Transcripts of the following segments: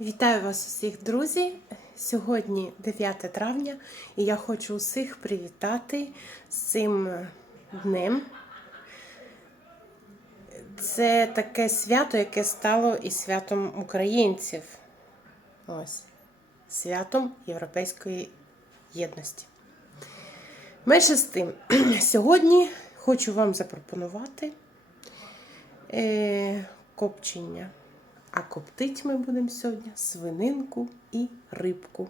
Вітаю вас усіх, друзі! Сьогодні 9 травня, і я хочу усіх привітати з цим днем. Це таке свято, яке стало і святом українців. Ось святом Європейської єдності. Менше з тим, сьогодні хочу вам запропонувати е, копчення. А коптить ми будемо сьогодні свининку і рибку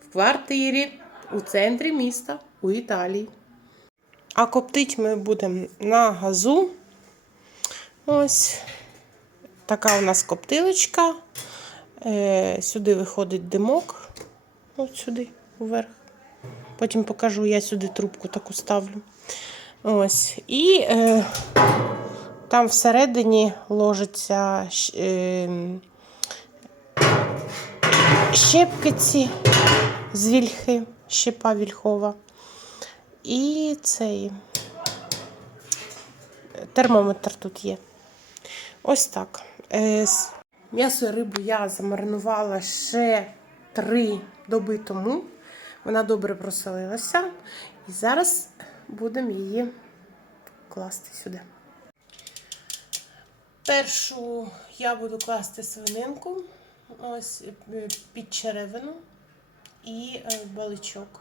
в квартирі у центрі міста у Італії. А коптить ми будемо на газу. Ось така у нас коптилочка. Е, сюди виходить димок. Ось сюди, вверх. Потім покажу, я сюди трубку таку ставлю. Ось. І е, там всередині ложиться е, щепки ці з вільхи, щепа вільхова. І цей термометр тут є. Ось так. Е, М'ясо і рибу я замаринувала ще три доби тому. Вона добре просолилася. І зараз будемо її класти сюди. Першу я буду класти свининку, ось е, під черевину і е, баличок.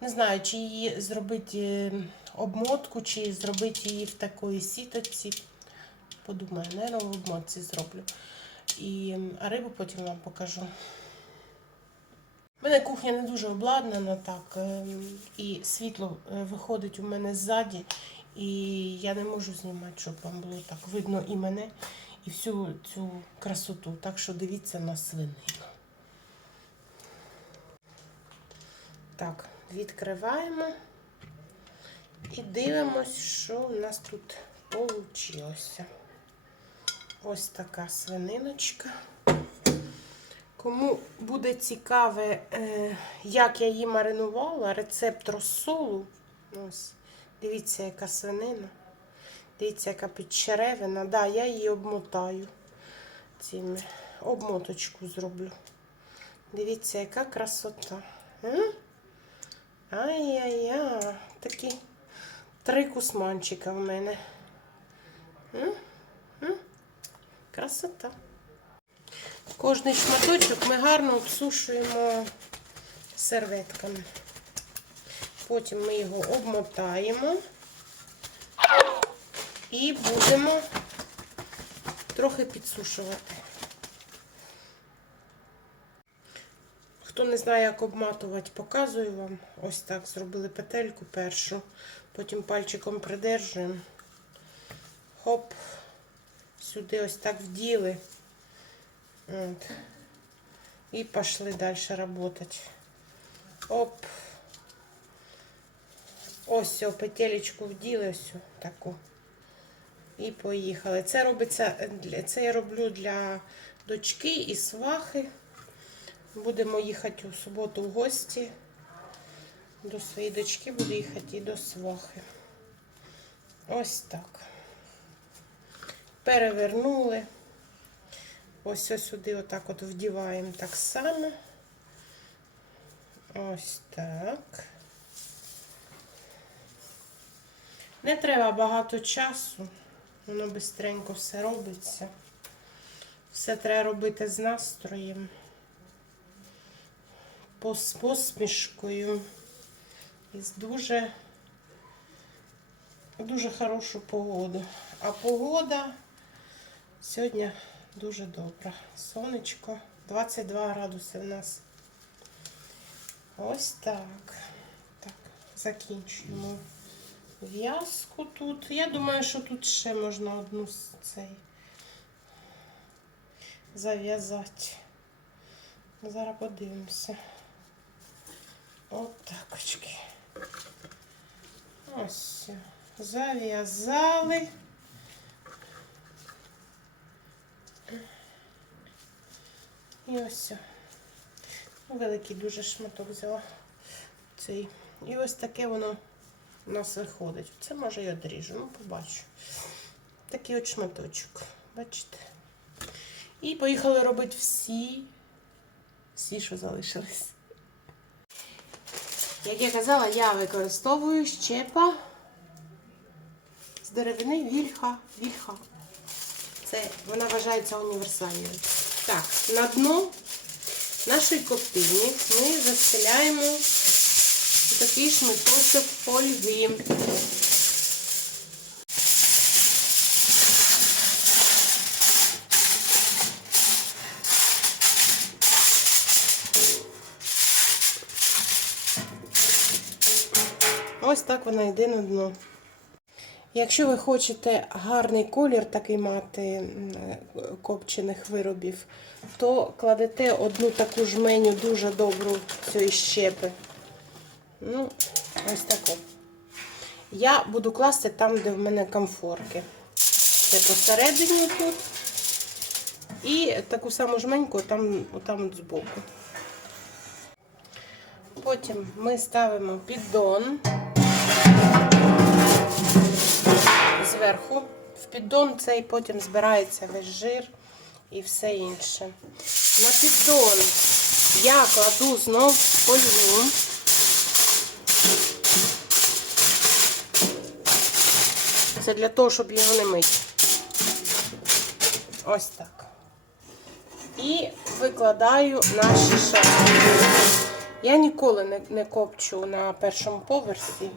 Не знаю, чи її зробити е, обмотку, чи зробити її в такої сіточці. Подумаю, наверное, в обмотці зроблю. І рибу потім вам покажу. У мене кухня не дуже обладнана так, ем, і світло виходить у мене ззаді, і я не можу знімати, щоб вам було так видно і мене, і всю цю красоту. Так що дивіться на свинину. Так, відкриваємо і дивимось, що у нас тут вийшло. Ось така свининочка. Кому буде цікаве, е, як я її маринувала, рецепт розсолу. Ось, дивіться, яка свинина. Дивіться, яка підчеревина. Да, я її обмотаю. Цими обмоточку зроблю. Дивіться, яка красота. Ай-яй-яй, такі три кусманчика в мене. Красота. Кожний шматочок ми гарно обсушуємо серветками. Потім ми його обмотаємо і будемо трохи підсушувати. Хто не знає, як обматувати, показую вам. Ось так зробили петельку першу, потім пальчиком придержуємо. Хоп, сюди ось так вділи. От. І пішли далі працювати. Оп. Ось цю петелечку вділи, ось таку. І поїхали. Це робиться це я роблю для дочки і свахи. Будемо їхати у суботу в гості. До своєї дочки буду їхати і до свахи. Ось так. Перевернули. Ось ось сюди отак от вдіваємо так само. Ось так. Не треба багато часу, воно бистренько все робиться. Все треба робити з настроєм, з посмішкою і з дуже, дуже хорошу погоду. А погода сьогодні дуже добра. Сонечко, 22 градуси в нас. Ось так. Так, закінчуємо в'язку тут. Я думаю, що тут ще можна одну з цей зав'язати. Зараз подивимося. От так очки. Ось. Зав'язали. І ось. Великий дуже шматок взяла цей. І ось таке воно у нас виходить. Це може і одріжу, ну побачу. Такий от шматочок. Бачите? І поїхали робити всі, всі, що залишились. Як я казала, я використовую щепа з деревини вільха. Вільха. Це вона вважається універсальною. Так, на дно нашої коптильні ми застеляємо такий шматочок фольги. Ось так вона йде на дно. Якщо ви хочете гарний колір такий мати копчених виробів, то кладете одну таку жменю дуже добру цієї щепи. Ну, ось таку. Я буду класти там, де в мене комфорки. Це посередині тут. І таку саму жменьку там, там от збоку. Потім ми ставимо піддон зверху. В піддон цей потім збирається весь жир і все інше. На піддон я кладу знов фольгу. Це для того, щоб його не мити. Ось так. І викладаю наші шари. Я ніколи не, не копчу на першому поверсі.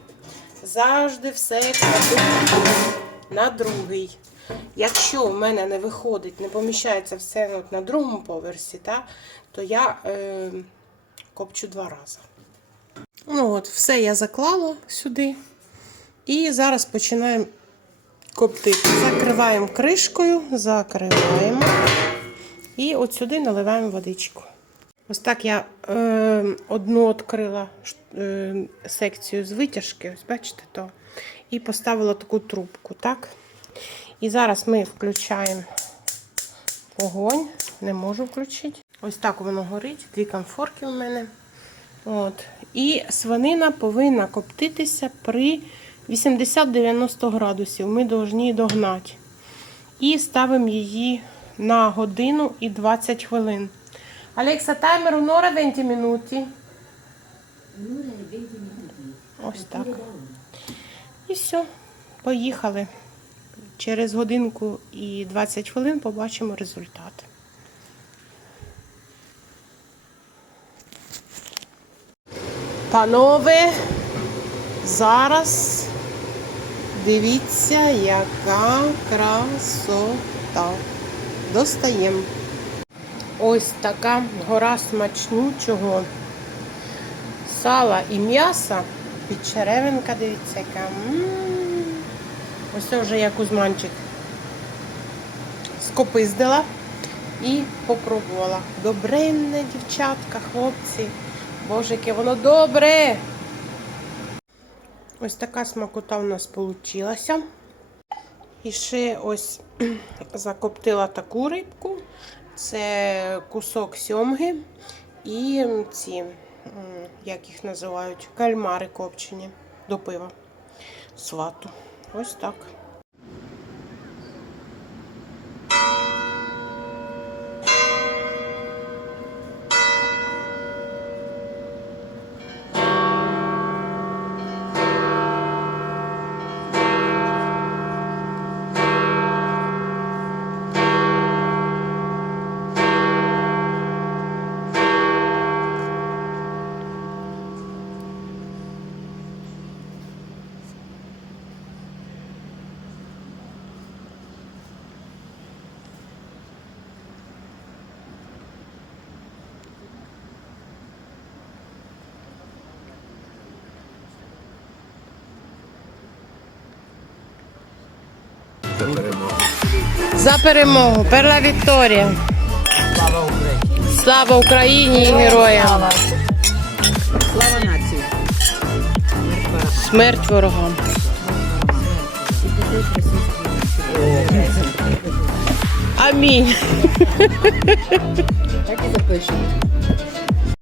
Завжди все кладу на другий. Якщо в мене не виходить, не поміщається все от на другому поверсі, та, то я е, копчу два рази. Ну от, все я заклала сюди. І зараз починаємо коптити. Закриваємо кришкою, закриваємо. І от сюди наливаємо водичку. Ось так я е, одну відкрила е, секцію з витяжки, ось бачите то. І поставила таку трубку, так? І зараз ми включаємо вогонь. Не можу включити. Ось так воно горить, дві комфорки у мене. От. І свинина повинна коптитися при 80-90 градусів. Ми повинні догнати. І ставимо її на годину і 20 хвилин. Алекса, таймер un'ora 20 minuti. Un'ora e 20 minuti. Ось так. І все, поїхали. Через годинку і 20 хвилин побачимо результат. Панове, зараз дивіться, яка красота. Достаємо. Ось така гора смачнючого сала і м'яса. Підчеревинка, дивіться, яка. М. Ось це вже я кузманчик скопиздила і попробувала. Добренне, дівчатка, хлопці. Боже, яке воно добре. Ось така смакота у нас вийшла. І ще ось закоптила таку рибку. Це кусок сьомги і ці, як їх називають, кальмари копчені до пива. Свату. Ось так. За перемогу. Перла Вікторія. Слава Україні! Слава Україні і героям. Слава нації! Смерть ворогам. Амінь. Так і запишемо.